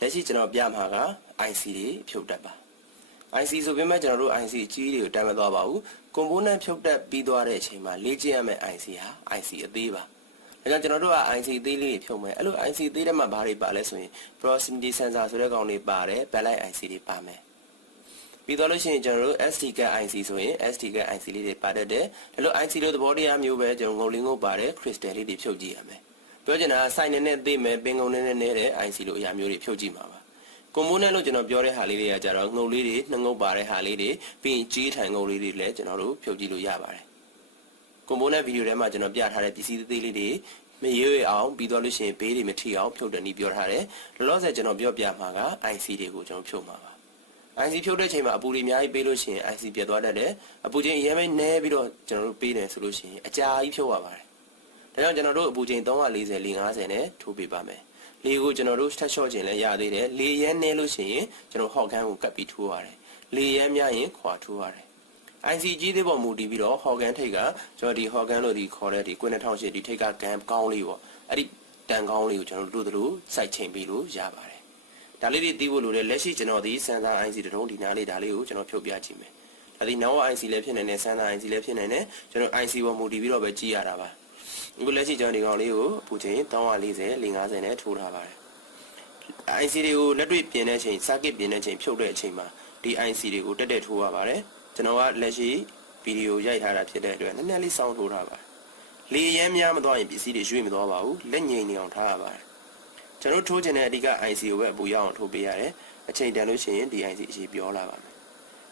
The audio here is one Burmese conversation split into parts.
လက်ရှိကျွန်တော်ပြမှာက IC တွေဖြုတ်တက်ပါ IC ဆိုပေမဲ့ကျွန်တော်တို့ IC အကြီးတွေကိုတန်းမသွားပါဘူး component ဖြုတ်တက်ပြီးသွားတဲ့အချိန်မှာလေ့ကျင့်ရမယ့် IC ဟာ IC အသေးပါဒါကြောင့်ကျွန်တော်တို့က IC အသေးလေးတွေဖြုတ်မယ်အဲ့လို IC အသေးတဲ့မှာဘာတွေပါလဲဆိုရင် proximity sensor ဆိုတဲ့ကောင်တွေပါတယ် backlight IC တွေပါမယ်ပြီးတော့လို့ရှိရင်ကျွန်တော်တို့ SD card IC ဆိုရင် SD card IC လေးတွေပါတတ်တယ်ဒါလို့ IC လို့သဘောတရားမျိုးပဲကျွန်တော်ငုံလင်းငုံပါတယ် crystal လေးတွေဖြုတ်ကြည့်ရမယ် ပြောချင်တာက site နဲ့နဲ့သိမယ်ပင်ကုန်နဲ့နဲ့နဲ့တဲ့ IC လို့အရာမျိုးတွေဖြုတ်ကြည့်မှာပါကွန်မိုနဲ့လို့ကျွန်တော်ပြောတဲ့ဟာလေးတွေကကြတော့ငုံလေးတွေနှငုတ်ပါတဲ့ဟာလေးတွေပြီးရင်ကြီးထိုင်ငုံလေးတွေလည်းကျွန်တော်တို့ဖြုတ်ကြည့်လို့ရပါတယ်ကွန်မိုနဲ့ဗီဒီယိုထဲမှာကျွန်တော်ပြထားတဲ့ပစ္စည်းသေးသေးလေးတွေမရွေ့အောင်ပြီးတော့လို့ရှိရင်ဘေးတွေမထိအောင်ဖြုတ်တယ်နီးပြောထားတယ်လောလောဆယ်ကျွန်တော်ပြောပြမှာက IC တွေကိုကျွန်တော်ဖြုတ်မှာပါ IC ဖြုတ်တဲ့ချိန်မှာအပူတွေအများကြီးပေးလို့ရှိရင် IC ပြတ်သွားတတ်တယ်အပူချိန်အရင်ပဲနည်းပြီးတော့ကျွန်တော်တို့ပေးတယ်ဆိုလို့ရှိရင်အကြာကြီးဖြုတ်ရပါတယ် ဒါကြောင့်ကျွန်တော်တို့အပူချိန်340 450နဲ့ထိုးပေးပါမယ်လေကိုကျွန်တော်တို့ထက်လျှော့ခြင်းလည်းရသေးတယ်လေရမ်းနေလို့ရှိရင်ကျွန်တော်ဟော့ကန်းကိုကပ်ပြီးထိုးရတယ်လေရမ်းများရင်ခွာထိုးရတယ် IC ကြီးသေးပေါ်မူတည်ပြီးတော့ဟော်ဂန်ထိတ်ကကျွန်တော်ဒီဟော်ဂန်လို့ဒီခေါ်တဲ့ဒီကွင်း2008ဒီထိတ်ကဂန်ကောင်းလေးပေါ့အဲ့ဒီတန်ကောင်းလေးကိုကျွန်တော်တို့တို့စိုက်ချိန်ပြီးလို့ရပါတယ်ဒါလေးတွေသိဖို့လိုတယ်လက်ရှိကျွန်တော်ဒီစန်ဆာ IC တတုံးဒီနားလေးဒါလေးကိုကျွန်တော်ဖြုတ်ပြကြည့်မယ်ဒါဒီ now IC လည်းဖြစ်နိုင်တယ်စန်ဆာ IC လည်းဖြစ်နိုင်တယ်ကျွန်တော် IC ပေါ်မူတည်ပြီးတော့ပဲကြည့်ရတာပါ အခုလက်ရှိကျွန်တော်ဒီကောင်လေးကိုပူချိန်340 450နဲ့ထိုးထားပါတယ် IC တွေကိုလက်တွေ့ပြင်တဲ့အချိန် circuit ပြင်တဲ့အချိန်ဖြုတ်တဲ့အချိန်မှာဒီ IC တွေကိုတက်တက်ထိုးရပါတယ်ကျွန်တော်ကလက်ရှိဗီဒီယိုရိုက်ထားတာဖြစ်တဲ့အတွက်နည်းနည်းလေးစောင်းထိုးထားပါတယ်လေရမ်းများမသွားရင်ပစ္စည်းတွေရွေ့မသွားပါဘူးလက်ငိမ်နေအောင်ထားရပါတယ်ကျွန်တော်ထိုးချင်တဲ့အဓိက IC ကိုပဲအပူရအောင်ထိုးပေးရတယ်အချိန်တန်လို့ရှိရင်ဒီ IC အရေးပြောလာပါမယ်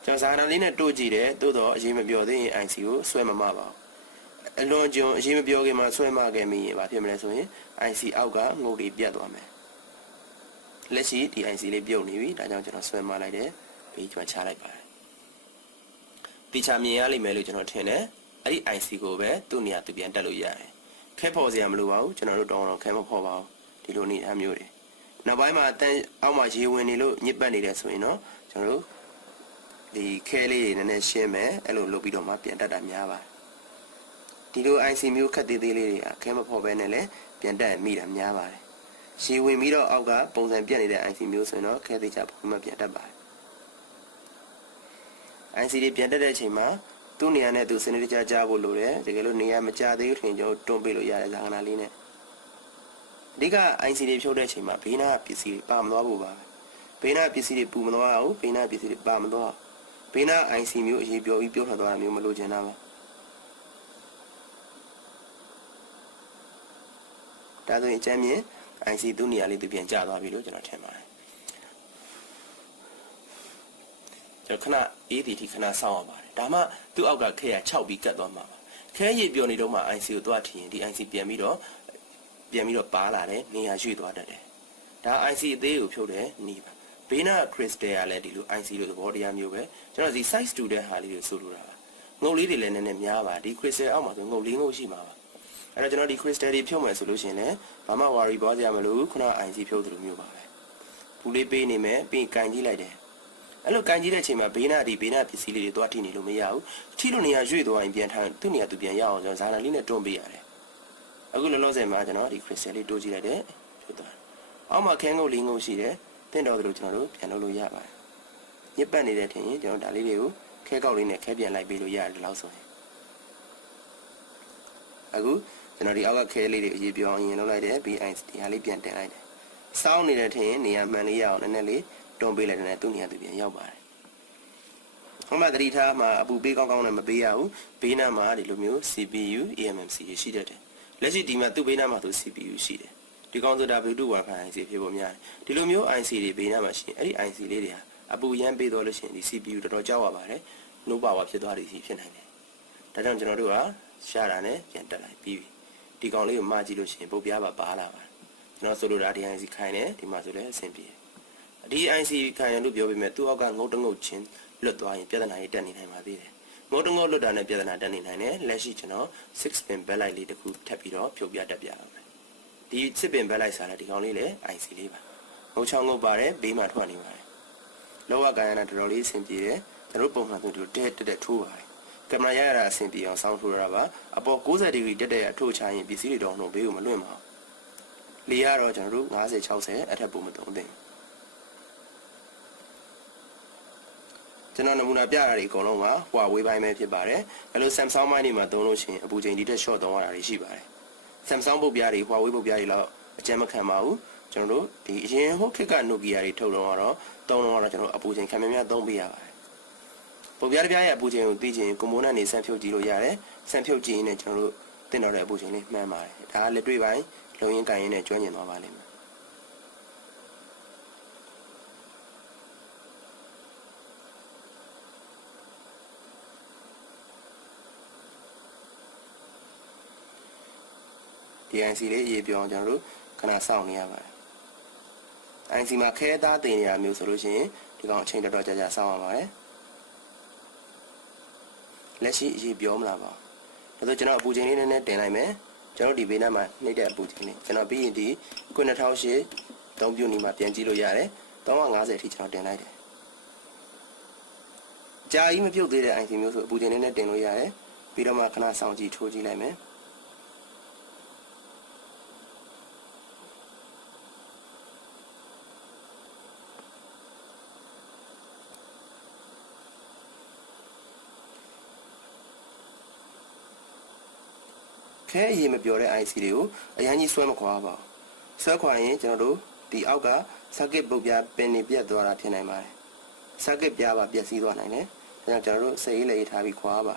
ကျွန်တော်ဇာနာလေးနဲ့တို့ကြည့်တယ်သို့တော့အရေးမပြောသေးရင် IC ကိုဆွဲမမပါဘူး အလွန်ကျွံအရေးမပြောခင်မှာဆွဲမခဲ့မိရင်ဘာဖြစ်မလဲဆိုရင် IC အောက်ကငုတ်တွေပြတ်သွားမယ်လက်ရှိဒီ IC လေးပြုတ်နေပြီဒါကြောင့်ကျွန်တော်ဆွဲမလိုက်တယ်ပြီးကျွမ်းချလိုက်ပါတယ်တေချာမြင်ရလိမ့်မယ်လို့ကျွန်တော်ထင်တယ်အဲ့ဒီ IC ကိုပဲသူ့နေရာသူပြန်တက်လို့ရတယ်ခဲဖော်စရာမလိုပါဘူးကျွန်တော်တို့တောင်းတော့ခဲမဖော်ပါဘူးဒီလိုနေအမျိုးတွေနောက်ပိုင်းမှာတန်းအောက်မှာရေဝင်နေလို့ညစ်ပတ်နေတယ်ဆိုရင်တော့ကျွန်တော်တို့ဒီခဲလေးတွေနည်းနည်းရှင်းမယ်အဲ့လိုလုပ်ပြီးတော့မှပြန်တက်တာများပါတယ် ဒီလို IC မျိုးခက်သေးသေးလေးတွေကခဲမဖော်ဘဲနဲ့လည်းပြန်တက်မိတာများပါတယ်ရေဝင်ပြီးတော့အောက်ကပုံစံပြတ်နေတဲ့ IC မျိုးဆိုရင်တော့ခဲသေးချပုံမှန်ပြန်တက်ပါတယ် IC တွေပြန်တက်တဲ့အချိန်မှာသူ့နေရာနဲ့သူစနစ်တကျကြားဖို့လိုတယ်တကယ်လို့နေရာမကျသေးဘူးထင်ကျွန်တော်တွန်းပေးလို့ရတယ်ဇာကနာလေးနဲ့အဓိက IC တွေဖြုတ်တဲ့အချိန်မှာဘေးနာပစ္စည်းတွေပါမသွားဘူးပါဘေးနာပစ္စည်းတွေပူမသွားအောင်ဘေးနာပစ္စည်းတွေပါမသွားဘေးနာ IC မျိုးအရေးပြောပြီးပြောထွက်သွားတာမျိုးမလိုချင်တာပါ ဒါဆိုရင်အချမ်းမြင် IC သူ့နေရာလေးသူပြန်ကျသွားပြီလို့ကျွန်တော်ထင်ပါတယ်ကျွန်တော်ခဏအေးတီထိခဏစောင့်ရပါတယ်ဒါမှသူ့အောက်ကခဲရ6ပြီးကတ်သွားမှာပါခဲရည်ပြောနေတော့မှ IC ကိုသွားထင်ရင်ဒီ IC ပြန်ပြီးတော့ပြန်ပြီးတော့ပါလာတယ်နေရာရွှေ့သွားတတ်တယ်ဒါ IC အသေးကိုဖြုတ်တယ်နီးပါဘေးနာခရစ်စတယ်ကလည်းဒီလို IC လို့သဘောတရားမျိုးပဲကျွန်တော်ဒီ size တူတဲ့ဟာလေးတွေဆိုလိုတာပါငုတ်လေးတွေလည်းနည်းနည်းများပါဒီ crystal အောက်မှာဆိုငုတ်လေးငုတ်ရှိမှာပါ အဲ့တော့ကျွန်တော်ဒီ crystal တွေဖြုတ်မယ်ဆိုလို့ရှိရင်လည်းဘာမှ worry ပေါ်စရာမလိုဘူးခုန IC ဖြုတ်သလိုမျိုးပါပဲဘူးလေးပေးနေမယ်ပြီးကန်ကြည့်လိုက်တယ်အဲ့လိုကန်ကြည့်တဲ့အချိန်မှာဘေးနာဒီဘေးနာပစ္စည်းလေးတွေသွားထိနေလို့မရဘူးထိလို့နေရရွေ့သွားရင်ပြန်ထားသူ့နေရာသူပြန်ရအောင်ကျွန်တော်ဇာနာလေးနဲ့တွန်းပေးရတယ်အခုလောလောဆယ်မှာကျွန်တော်ဒီ crystal လေးတိုးကြည့်လိုက်တယ်ဖြုတ်သွားတယ်အောက်မှာခဲငုတ်လေးငုတ်ရှိတယ်တင့်တော်သလိုကျွန်တော်တို့ပြန်လုပ်လို့ရပါတယ်ညစ်ပတ်နေတဲ့ထင်ရင်ကျွန်တော်ဒါလေးတွေကိုခဲကောက်လေးနဲ့ခဲပြန်လိုက်ပေးလို့ရတယ်လောက်ဆိုရင်အခု ကျွန်တော်ဒီအောက်ကခဲလေးတွေအရေးပြောင်းရင်လုပ်လိုက်တယ် BI ဒီဟာလေးပြန်တင်လိုက်တယ်စောင်းနေတဲ့ထင်ရင်နေရာမှန်လေးရအောင်နည်းနည်းလေးတွန်းပေးလိုက်တယ်သူ့နေရာသူပြန်ရောက်ပါတယ်ဟောမှာတတိထားမှာအပူပေးကောင်းကောင်းနဲ့မပေးရဘူးဘေးနားမှာဒီလိုမျိုး CPU eMMC ရှိတတ်တယ်လက်ရှိဒီမှာသူ့ဘေးနားမှာသူ CPU ရှိတယ်ဒီကောင်ဆိုတာ Bluetooth Wi-Fi IC ဖြစ်ပေါ်များတယ်ဒီလိုမျိုး IC တွေဘေးနားမှာရှိရင်အဲ့ဒီ IC လေးတွေဟာအပူရမ်းပေးတော့လို့ရှိရင်ဒီ CPU တော်တော်ကြောက်ရပါတယ် no power ဖြစ်သွားသည်ဖြစ်နိုင်တယ်ဒါကြောင့်ကျွန်တော်တို့ကရှားတာနဲ့ပြန်တက်လိုက်ပြီးပြီ ဒီကောင်လေးကိုမှားကြည့်လို့ရှိရင်ပုတ်ပြားပါပါလာပါတယ်ကျွန်တော်ဆိုလိုတာဒီ IC ခိုင်းတယ်ဒီမှာဆိုလည်းအဆင်ပြေတယ်ဒီ IC ခိုင်းရလို့ပြောပေမဲ့သူ့အောက်ကငုတ်တငုတ်ချင်းလွတ်သွားရင်ပြဿနာကြီးတက်နေနိုင်ပါသေးတယ်ငုတ်တငုတ်လွတ်တာနဲ့ပြဿနာတက်နေနိုင်တယ်လက်ရှိကျွန်တော်6 pin backlight လေးတစ်ခုထပ်ပြီးတော့ဖြုတ်ပြတက်ပြအောင်မယ်ဒီ6 pin backlight စားတဲ့ဒီကောင်လေးလည်း IC လေးပါငုတ်ချောင်းငုတ်ပါတယ်ဘေးမှာထွက်နေပါတယ်လောကကာယနာတော်တော်လေးအဆင်ပြေတယ်ကျွန်တော်ပုံမှန်ဆိုဒီလိုတက်တက်တက်ထိုးပါတယ် ကင်မရာရရအဆင်ပြေအောင်စောင်းထိုးရတာပါအပေါ်90ဒီဂရီတက်တဲ့အထို့ချရင်ပစ္စည်းတွေတော့နှုတ်ဘေးကိုမလွင့်ပါဘူးလေရတော့ကျွန်တော်တို့50 60အထက်ပုံမတုံးသိကျွန်တော်နမူနာပြတာတွေအကုန်လုံးက Huawei ဘိုင်းပဲဖြစ်ပါတယ်အဲလို Samsung ဘိုင်းတွေမှာသုံးလို့ရှိရင်အပူချိန်ဒီတက် short သုံးရတာတွေရှိပါတယ် Samsung ပုတ်ပြားတွေ Huawei ပုတ်ပြားတွေတော့အကျမ်းမခံပါဘူးကျွန်တော်တို့ဒီအရင်ဟိုခေတ်က Nokia တွေထုတ်တော့တော့သုံးတော့တော့ကျွန်တော်အပူချိန်ခံများများသုံးပေးရပါတယ် ပုတ်ပြားတစ်ပြားရဲ့အပူချိန်ကိုသိချင်ကွန်ပိုနန့်နေဆန်းဖြုတ်ကြည့်လို့ရတယ်ဆန်းဖြုတ်ကြည့်ရင်လည်းကျွန်တော်တို့တင်တော့တဲ့အပူချိန်လေးမှန်းပါတယ်ဒါကလက်တွေ့ပိုင်းလုံရင်းကန်ရင်းနဲ့ကျွမ်းကျင်သွားပါလိမ့်မယ်ဒီ IC လေးရေးပြောင်းကျွန်တော်တို့ခဏစောင့်နေရပါတယ် IC မှာခဲသားတင်နေရမျိုးဆိုလို့ရှိရင်ဒီကောင်အချိန်တော်တော်ကြာကြာစောင့်ရပါတယ် လက်ရှိရေးပြောမလားပါဒါဆိုကျွန်တော်အပူချိန်လေးနည်းနည်းတင်လိုက်မယ်ကျွန်တော်ဒီဘေးနားမှာနှိမ့်တဲ့အပူချိန်လေးကျွန်တော်ပြီးရင်ဒီခု2008သုံးပြုနေမှာပြန်ကြည့်လို့ရတယ်350အထိကျွန်တော်တင်လိုက်တယ်ကြာကြီးမပြုတ်သေးတဲ့ IC မျိုးဆိုအပူချိန်လေးနဲ့တင်လို့ရတယ်ပြီးတော့မှခဏစောင့်ကြည့်ထိုးကြည့်လိုက်မယ် ခဲအရေးမပြောတဲ့ IC တွေကိုအရင်ကြီးဆွဲမခွာပါဘူးဆွဲခွာရင်ကျွန်တော်တို့ဒီအောက်က circuit ပုတ်ပြားပင်နေပြတ်သွားတာဖြစ်နိုင်ပါတယ် circuit ပြားပါပျက်စီးသွားနိုင်တယ်ဒါကြောင့်ကျွန်တော်တို့စိတ်အေးလေးထားပြီးခွာပါ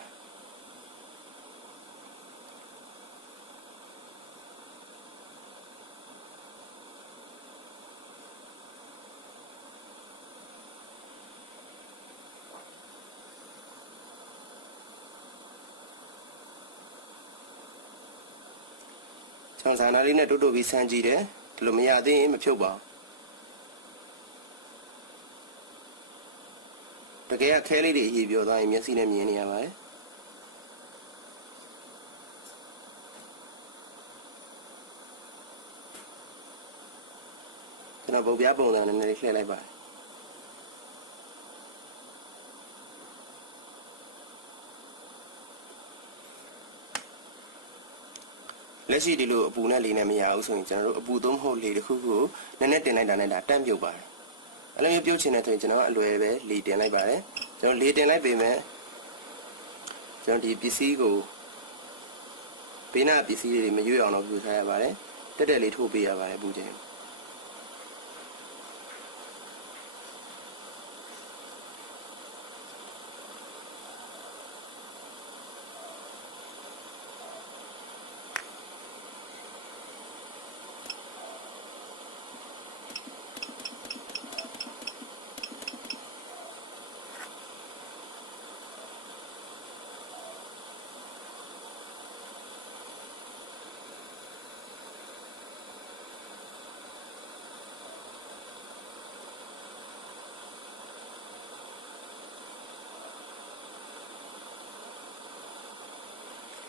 ကျွန်တော်ဇာနာလေးနဲ့တိုးတိုးပြီးဆန်းကြည့်တယ်ဒီလိုမရသေးရင်မဖြုတ်ပါဘူးတကယ်ကခဲလေးတွေအရေးပြောသွားရင်မျက်စိနဲ့မြင်နေရပါတယ်ကျွန်တော်ပုတ်ပြားပုံစံနဲ့နည်းနည်းလေးလှည့်လိုက်ပါတယ် လက်ရှိဒီလိုအပူနဲ့လေနဲ့မရဘူးဆိုရင်ကျွန်တော်တို့အပူသုံးမဟုတ်လေတစ်ခုခုကိုနည်းနည်းတင်လိုက်တာနဲ့ဒါတန့်ပြုတ်ပါတယ်အဲ့လိုမျိုးပြုတ်ချင်တဲ့ဆိုရင်ကျွန်တော်အလွယ်ပဲလေတင်လိုက်ပါတယ်ကျွန်တော်လေတင်လိုက်ပေမဲ့ကျွန်တော်ဒီပစ္စည်းကိုဘေးနာပစ္စည်းတွေမရွေ့အောင်တော့ပြုထားရပါတယ်တက်တက်လေးထိုးပေးရပါတယ်အပူချိန်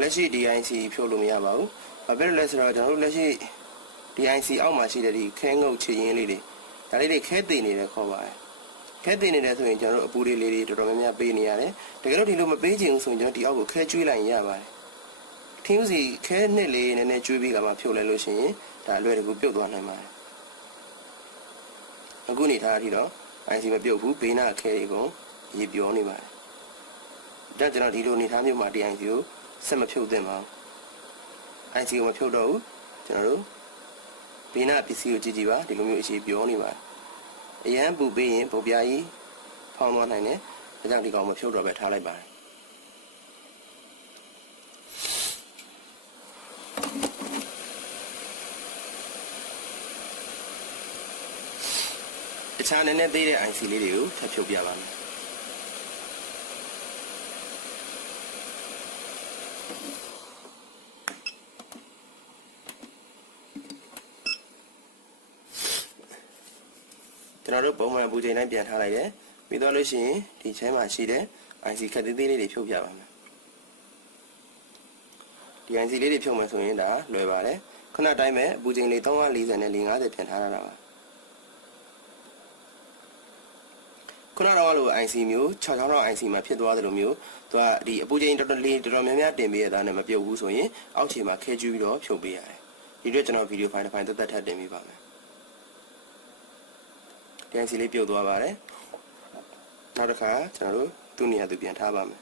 လက်ရှိ DIC ဖြုတ်လို့မရပါဘူး။ဘာဖြစ်လို့လဲဆိုတော့ကျွန်တော်တို့လက်ရှိ DIC အောက်မှာရှိတဲ့ဒီခဲငုတ်ချရင်လေးတွေဒါလေးတွေခဲတင်နေတယ်ခေါ်ပါတယ်။ခဲတင်နေတယ်ဆိုရင်ကျွန်တော်တို့အပူလေးလေးတွေတော်တော်များများပေးနေရတယ်။တကယ်လို့ဒီလိုမပေးချင်ဘူးဆိုရင်ကျွန်တော်ဒီအောက်ကိုခဲကျွေးလိုက်ရင်ရပါတယ်။ထင်းဦးစီခဲနှစ်လေးနည်းနည်းကျွေးပြီးကမှဖြုတ်လိုက်လို့ရှိရင်ဒါအလွယ်တကူပြုတ်သွားနိုင်ပါတယ်။အခုနေထားအထိတော့ IC မပြုတ်ဘူးဘေးနာခဲတွေကုန်ရေပြောနေပါတယ်။ဒါကျွန်တော်ဒီလိုနေထားမျိုးမှာ DIC ကို ဆက်မဖြုတ်သင့်ပါဘူး။ IC ကိုမဖြုတ်တော့ဘူးကျွန်တော်တို့ဘေးနာပစ္စည်းကိုကြည့်ကြည့်ပါဒီလိုမျိုးအခြေပြောနေပါတယ်။အရန်ပူပေးရင်ပုံပြားကြီးဖောင်းသွားနိုင်တယ်။ဒါကြောင့်ဒီကောင်မဖြုတ်တော့ပဲထားလိုက်ပါတယ်။တခြားနည်းနည်းသေးတဲ့ IC လေးတွေကိုထပ်ဖြုတ်ပြပါမယ်။ တော်တို့ပုံမှန်ပူချိန်တိုင်းပြန်ထားလိုက်တယ်ပြီးတော့လို့ရှိရင်ဒီချဲမှာရှိတဲ့ IC ခက်သေးသေးလေးတွေဖြုတ်ပြပါမယ်ဒီ IC လေးတွေဖြုတ်မှဆိုရင်ဒါလွယ်ပါတယ်ခဏတိုင်းပဲအပူချိန်လေး340နဲ့450ပြန်ထားရတာပါခုနတော့လို့ IC မျိုး660တော့ IC မှာဖြစ်သွားတယ်လို့မျိုးသူကဒီအပူချိန်တော်တော်လေးတော်တော်များများတင်ပေးရတာနဲ့မပြုတ်ဘူးဆိုရင်အောက်ခြေမှာခဲကျူးပြီးတော့ဖြုတ်ပေးရတယ်ဒီတော့ကျွန်တော်ဗီဒီယိုဖိုင်တစ်ဖိုင်သက်သက်ထပ်တင်ပေးပါမယ် DNC လေးပြုတ်သွားပါတယ်နောက်တစ်ခါကျွန်တော်တို့သူ့နေရာသူပြန်ထားပါမယ်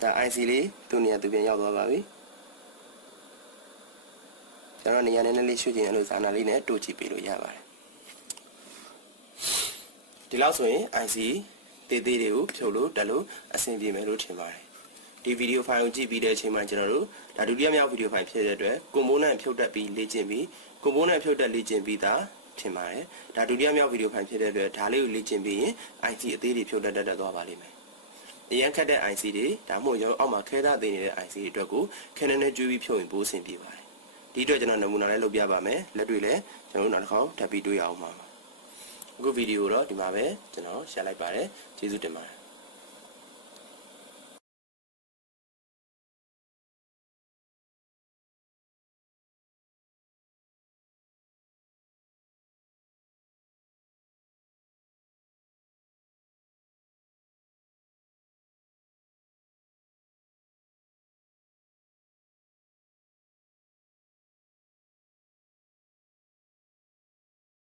ဒါ IC လေးသူ့နေရာသူပြန်ရောက်သွားပါပြီကျွန်တော်နေရာနည်းနည်းလေးရွှေ့ချင်အဲ့လိုဇာနာလေးနဲ့တို့ကြည့်ပေးလို့ရပါတယ်ဒီလောက်ဆိုရင် IC တေးသေးတွေကိုဖြုတ်လို့တက်လို့အဆင်ပြေမယ်လို့ထင်ပါတယ် ဒီဗီဒီယိုဖိုင်ကိုကြည့်ပြီးတဲ့အချိန်မှာကျွန်တော်တို့ဒါဒုတိယမြောက်ဗီဒီယိုဖိုင်ဖြစ်တဲ့အတွက်ကွန်ပိုနန့်ဖြုတ်တက်ပြီးလေ့ကျင့်ပြီးကွန်ပိုနန့်ဖြုတ်တက်လေ့ကျင့်ပြီးသားထင်ပါတယ်ဒါဒုတိယမြောက်ဗီဒီယိုဖိုင်ဖြစ်တဲ့အတွက်ဒါလေးကိုလေ့ကျင့်ပြီးရင် IC အသေးတွေဖြုတ်တက်တက်တက်သွားပါလိမ့်မယ်အရန်ခတ်တဲ့ IC တွေဒါမှမဟုတ်ကျွန်တော်အောက်မှာခဲသားသေးနေတဲ့ IC တွေအတွက်ကိုခက်နေနေကျွေးပြီးဖြုတ်ရင်ပိုးအဆင်ပြေပါတယ်ဒီအတွက်ကျွန်တော်နမူနာလေးလုပ်ပြပါမယ်လက်တွေ့လည်းကျွန်တော်တို့နောက်တစ်ခေါက်ထပ်ပြီးတွေ့ရအောင်ပါအခုဗီဒီယိုတော့ဒီမှာပဲကျွန်တော်ရှင်းလိုက်ပါတယ်ကျေးဇူးတင်ပါတယ်